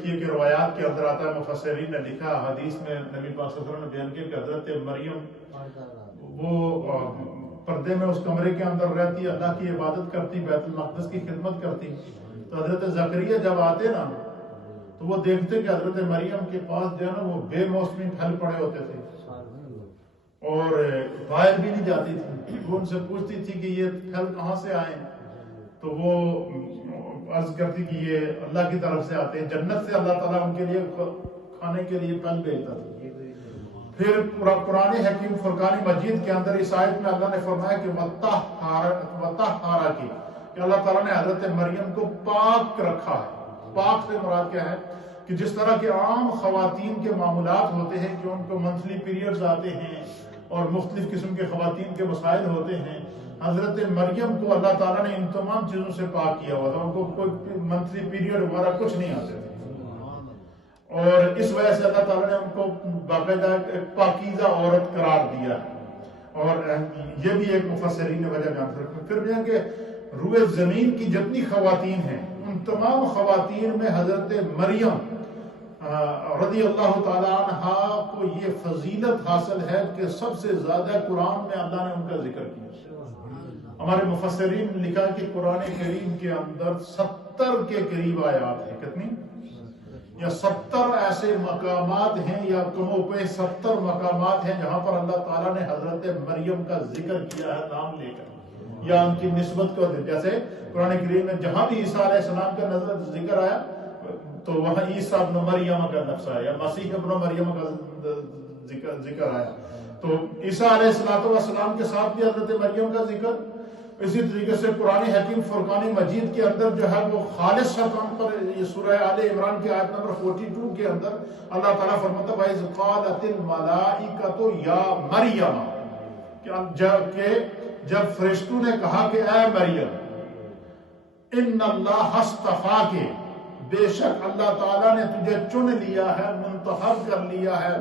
دیکھیے کہ روایات کے اندر آتا ہے، مفسرین نے لکھا، حدیث میں نبی پاک صلی اللہ علیہ وسلم نے بیان کیا کہ حضرت مریم وہ پردے میں اس کمرے کے اندر رہتی، اللہ کی عبادت کرتی، بیت المقدس کی خدمت کرتی. تو حضرت زکریا جب آتے نا تو وہ دیکھتے کہ حضرت مریم کے پاس جو ہے نا وہ بے موسمی پھل پڑے ہوتے تھے اور باہر بھی نہیں جاتی تھی. وہ ان سے پوچھتی تھی کہ یہ پھل کہاں سے آئے؟ تو وہ عرض کرتی کہ یہ اللہ کی طرف سے آتے ہیں، جنت سے اللہ تعالیٰ ان کے لیے کھانے کے لیے پھل بھیجتا تھا. پھر قرآن حکیم فرقان مجید کے اندر اس آیت میں اللہ نے فرمایا کہ وطہارا کی، کہ اللہ تعالیٰ نے حضرت مریم کو پاک رکھا ہے. پاک سے مراد کیا ہے کہ جس طرح کے عام خواتین کے معاملات ہوتے ہیں کہ ان کو منتھلی پیریڈز آتے ہیں اور مختلف قسم کے خواتین کے مسائل ہوتے ہیں، حضرت مریم کو اللہ تعالیٰ نے ان تمام چیزوں سے پاک کیا ہوا تھا. ان کو کوئی منتھلی پیریڈ وغیرہ کچھ نہیں آتے تھے اور اس وجہ سے اللہ تعالیٰ نے ان کو باقاعدہ ایک پاکیزہ عورت قرار دیا ہے. اور یہ بھی ایک مفسرین نے وجہ بیان کرتے. پھر بھی ہے کہ روئے زمین کی جتنی خواتین ہیں ان تمام خواتین میں حضرت مریم رضی اللہ تعالیٰ عنہ کو یہ فضیلت حاصل ہے کہ سب سے زیادہ قرآن میں اللہ نے ان کا ذکر کیا. ہمارے مفسرین نے لکھا کہ قرآن کریم کے اندر 70 کے قریب آیات ہیں. کتنی؟ یا 70 ایسے مقامات ہیں یا کم و بیش 70 مقامات ہیں جہاں پر اللہ تعالیٰ نے حضرت مریم کا ذکر کیا ہے نام لے کر یا ان کی نسبت کو. جیسے قرآن کریم میں جہاں بھی عیسیٰ علیہ السلام کا ذکر آیا تو وہاں عیسیٰ ابن مریم کا لفظ آیا، مسیح ابن مریم کا ذکر آیا. تو عیسیٰ علیہ السلام کے ساتھ بھی حضرت مریم کا ذکر. اسی طریقے سے قرآن حکیم فرقان مجید کے اندر جو ہے وہ خالص طور پر یہ سورہ آل عمران کی آیت نمبر 42 کے اندر اللہ تعالیٰ فرماتا ہے وَإِذْ قَالَتِ الْمَلَائِكَةُ يَا مَرْيَمَ، کہ جب فرشتوں نے کہا کہ اے مریم، ان اللہ اصطفاک، بے شک اللہ تعالیٰ نے تجھے چن لیا ہے، منتخب کر لیا ہے.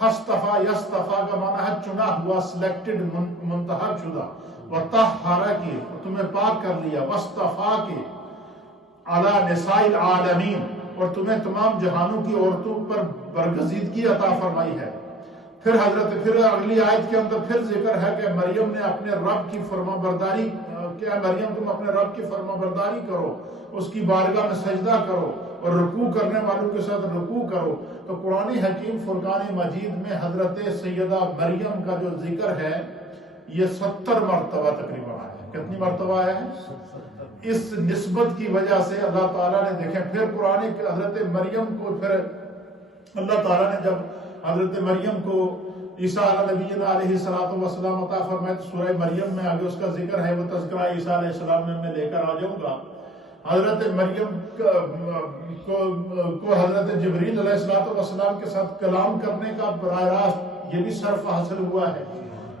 ہستفا یستفا کا معنی ہے چنا ہوا، سلیکٹڈ، منتخب شدہ. وطہارا کی، تمہیں پاک کر لیا. واصطفا کی علی نساء العالمین، اور تمہیں تمام جہانوں کی عورتوں پر برگزیدگی عطا فرمائی ہے. پھر اگلی آیت کے اندر پھر ذکر ہے کہ مریم نے اپنے رب کی فرما برداری، کہ مریم تم اپنے رب کی فرما برداری کرو، اس کی بارگاہ میں سجدہ کرو اور رکوع کرنے والوں کے ساتھ رکوع کرو. تو قرآن حکیم فرقان مجید میں حضرت سیدہ مریم کا جو ذکر ہے یہ 70 مرتبہ تقریباً آیا ہے. کتنی مرتبہ آیا ہے؟ اس نسبت کی وجہ سے اللہ تعالیٰ نے دیکھیں پھر قرآن حضرت مریم کو، پھر اللہ تعالیٰ نے جب حضرت مریم کو عیسیٰ علیہ السلام عطا فرمائے تو سورہ مریم میں آگے اس کا ذکر ہے، وہ تذکرہ عیسیٰ علیہ السلام میں لے کر آ جاؤں گا. حضرت مریم کو حضرت جبریل علیہ السلام کے ساتھ کلام کرنے کا براہ راست یہ بھی شرف حاصل ہوا ہے.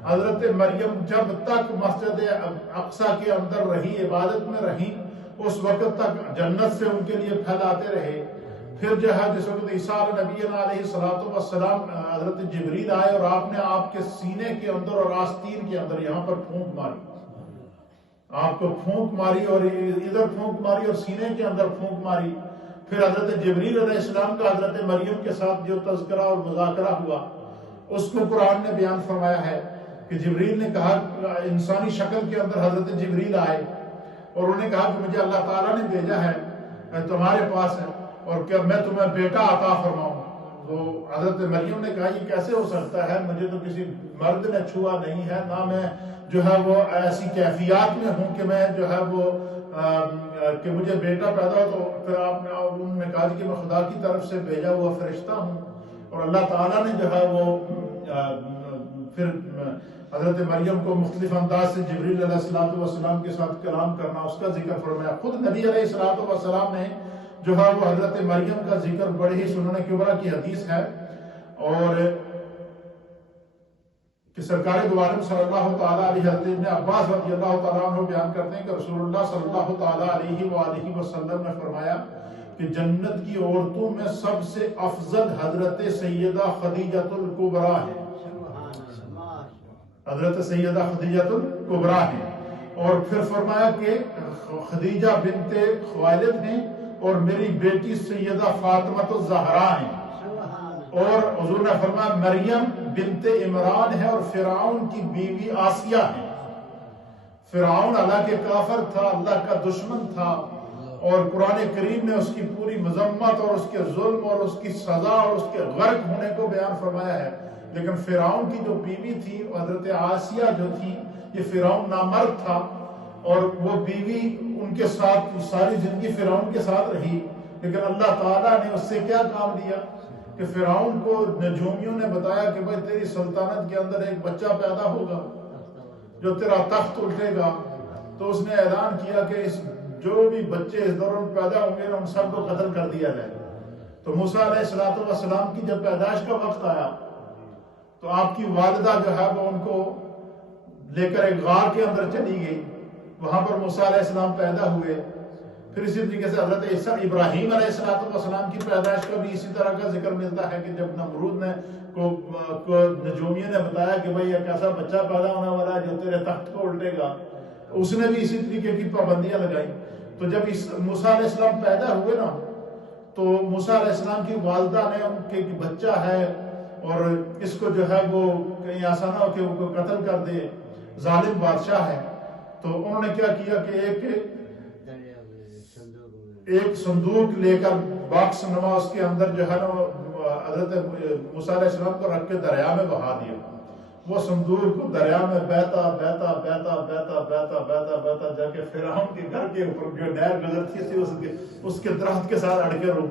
حضرت مریم جب تک مسجد اقصیٰ کے اندر رہی، عبادت میں رہی، اس وقت تک جنت سے ان کے لیے پھل آتے رہے. پھر جو ہے جس وقت عیسیٰ علیہ السلام حضرت جبریل آئے اور آپ نے آپ کے سینے کے اندر اور آستین کے اندر یہاں پر پھونک ماری، آپ کو پھونک ماری اور ادھر پھونک ماری اور سینے کے اندر پھونک ماری. پھر حضرت جبریل علیہ السلام کا حضرت مریم کے ساتھ جو تذکرہ اور مذاکرہ ہوا اس کو قرآن نے بیان فرمایا ہے کہ جبریل نے کہا، انسانی شکل کے اندر حضرت جبریل آئے اور انہوں نے کہا کہ مجھے اللہ تعالیٰ نے بھیجا ہے، تمہارے پاس ہے اور کیا میں تمہیں بیٹا عطا فرماؤں. تو حضرت مریم نے کہا یہ کیسے ہو سکتا ہے، مجھے تو کسی مرد نے چھوا نہیں ہے، نہ میں جو ہے وہ ایسی کیفیات میں ہوں کہ میں جو ہے وہ کہ مجھے بیٹا پیدا ہو. تو پھر انہوں نے کہا کہ میں خدا کی طرف سے بھیجا ہوا فرشتہ ہوں. اور اللہ تعالیٰ نے جو ہے وہ پھر حضرت مریم کو مختلف انداز سے جبریل علیہ السلام کے ساتھ کلام کرنا، اس کا ذکر فرمایا. خود نبی علیہ السلام نے جو ہے وہ حضرت مریم کا ذکر بڑی ہی سنن کبریٰ کی حدیث ہے اور کہ سرکار دو عالم صلی اللہ تعالیٰ علیہ وسلم نے عباس رضی اللہ تعالیٰ عنہ بیان کرتے ہیں کہ رسول اللہ صلی اللہ تعالیٰ علیہ وآلہ وسلم نے فرمایا کہ جنت کی عورتوں میں سب سے افضل حضرت سیدہ خدیجۃ الکبریٰ ہے. حضرت سیدہ خدیجۃ الکبریٰ ہے. اور پھر فرمایا کہ خدیجہ بنت خویلد ہیں اور میری بیٹی سیدہ فاطمہ الزہرا ہیں، اور حضور نے فرمایا مریم بنت عمران ہے، اور فرعون کی بیوی آسیہ ہے۔ فرعون اللہ کے کافر تھا، اللہ کا دشمن تھا، اور قرآن کریم نے اس کی پوری مذمت اور اس کے ظلم اور اس کی سزا اور اس کے غرق ہونے کو بیان فرمایا ہے۔ لیکن فرعون کی جو بیوی تھی حضرت آسیہ جو تھی، یہ فرعون نامرد تھا، اور وہ بیوی ان کے ساتھ ساری زندگی فرعون کے ساتھ رہی، لیکن اللہ تعالیٰ نے اس سے کیا کام دیا کہ فرعون کو نجومیوں نے بتایا کہ بھائی تیری سلطنت کے اندر ایک بچہ پیدا ہوگا جو تیرا تخت الٹے گا، تو اس نے اعلان کیا کہ جو بھی بچے اس دوران پیدا ہوں گے ان سب کو قتل کر دیا جائے۔ تو موسیٰ علیہ السلام کی جب پیدائش کا وقت آیا تو آپ کی والدہ جو ہے وہ ان کو لے کر ایک غار کے اندر چلی گئی، وہاں پر موسیٰ علیہ السلام پیدا ہوئے۔ پھر اسی طریقے سے حضرت ابراہیم علیہ السلام کی پیدائش کا بھی اسی طرح کا ذکر ملتا ہے کہ جب نمرود نے کو نجومیوں نے بتایا کہ بھائی ایک ایسا بچہ پیدا ہونے والا ہے جو تیرے تخت کو الٹے گا، اس نے بھی اسی طریقے کی پابندیاں لگائی۔ تو جب موسیٰ علیہ السلام پیدا ہوئے نا، تو موسیٰ علیہ السلام کی والدہ نے ان کے بچہ ہے اور اس کو جو ہے وہ کہیں ایسا نہ ہو کہ وہ قتل کر دے، ظالم بادشاہ ہے، تو انہوں نے کیا کیا کہ ایک صندوق لے کر باکس نما اس کے اندر جو ہے نا حضرت موسیٰ علیہ السلام کو رکھ کے دریا میں بہا دیا۔ وہ صندوق دریا میں بہتا بہتا بہتا بہتا بہتا بہتا بہتا جا کے فرعون کے گھر کے اوپر جو نہر گزرتی تھی اس کے درخت کے ساتھ اڑ کے روک